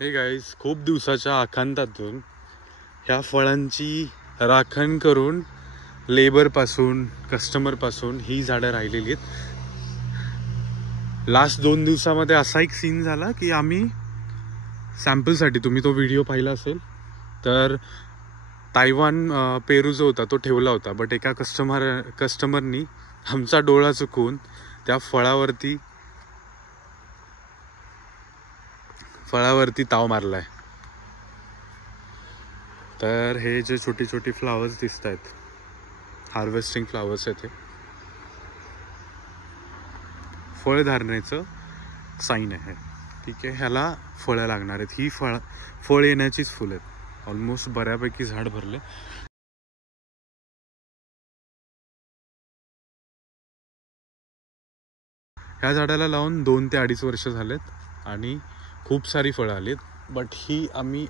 हे गाईज, खूप दिवसाच्या आखांतातून ह्या फळांची राखण करून लेबरपासून कस्टमरपासून ही झाडं राहिलेली आहेत. लास्ट 2 दिवसामध्ये असा एक सीन झाला की आम्ही सॅम्पलसाठी, तुम्ही तो व्हिडिओ पाहिला असेल तर, तायवान पेरू जो होता तो ठेवला होता, बट एका कस्टमरनी आमचा डोळा चुकून त्या फळावरती ताव मारलाय. तर हे जे छोटी छोटी फ्लावर्स दिसत आहेत, हार्वेस्टिंग फ्लावर्स आहेत, हे फळधारणेचं साईन आहे. ठीक आहे, ह्याला फळं लागणार आहेत. ही फळ येण्याचीच फुलं आहेत. ऑलमोस्ट बऱ्यापैकी झाड भरले. ह्या झाडाला लावून 2 ते 2.5 वर्ष झालेत आणि खूप सारी फळं आलीत. बट ही आम्ही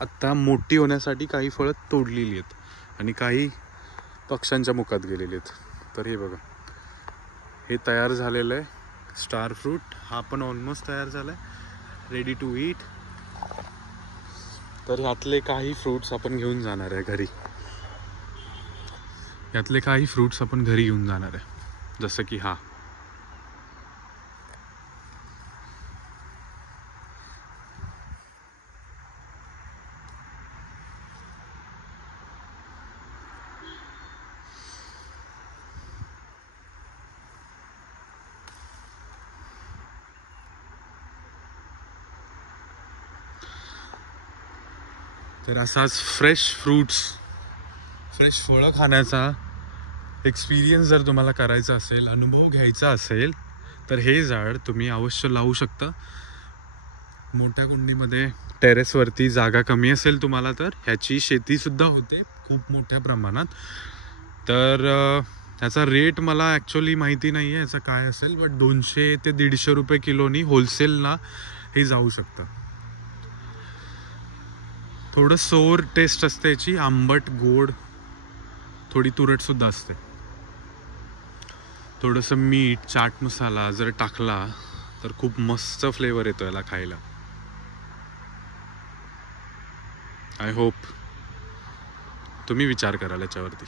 आत्ता मोठी होण्यासाठी काही फळं तोडलेली आहेत आणि काही पक्ष्यांच्या मुखात गेलेली आहेत. तर हे बघा, हे तयार झालेलं आहे स्टार फ्रूट. हा पण ऑलमोस्ट तयार झाला आहे, रेडी टू ईट. तर ह्यातले काही फ्रूट्स आपण घेऊन जाणार आहे घरी. जसं की हा. तर असाच फ्रेश फळं खाण्याचा एक्सपिरियन्स जर तुम्हाला करायचा असेल, अनुभव घ्यायचा असेल, तर हे झाड तुम्ही अवश्य लावू शकता. मोठ्या कुंडीमध्ये, टेरेसवरती जागा कमी असेल तुम्हाला तर ह्याची शेतीसुद्धा होते खूप मोठ्या प्रमाणात. तर ह्याचा रेट मला ॲक्च्युअली माहिती नाही आहे याचा काय असेल, बट 200 ते 150 रुपये किलोनी होलसेलला हे जाऊ शकतं. थोडं सोर टेस्ट असते याची, आंबट गोड, थोडी तुरटसुद्धा असते. थोडंसं मीठ, चाट मसाला जर टाकला तर खूप मस्त फ्लेवर येतो याला खायला. आय होप तुम्ही विचार कराल याच्यावरती.